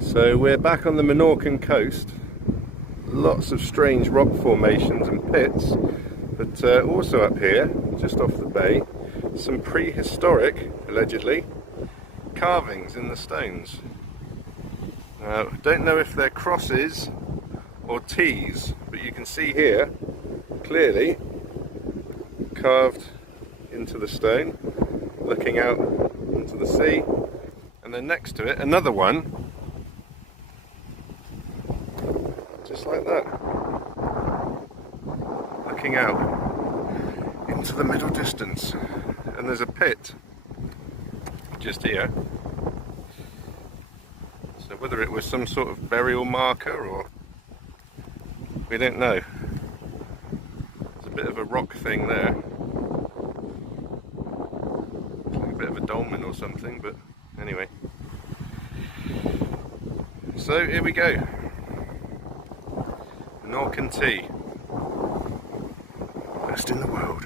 So we're back on the Menorcan coast. Lots of strange rock formations and pits, but also up here, just off the bay, some prehistoric, allegedly, carvings in the stones. Don't know if they're crosses or T's, but you can see here, clearly, carved into the stone, looking out into the sea, and then next to it, another one, just like that, looking out into the middle distance. And there's a pit just here, so whether it was some sort of burial marker or we don't know. There's a bit of a rock thing there, like a bit of a dolmen or something, but anyway. So here we go. Menorcan tea, best in the world.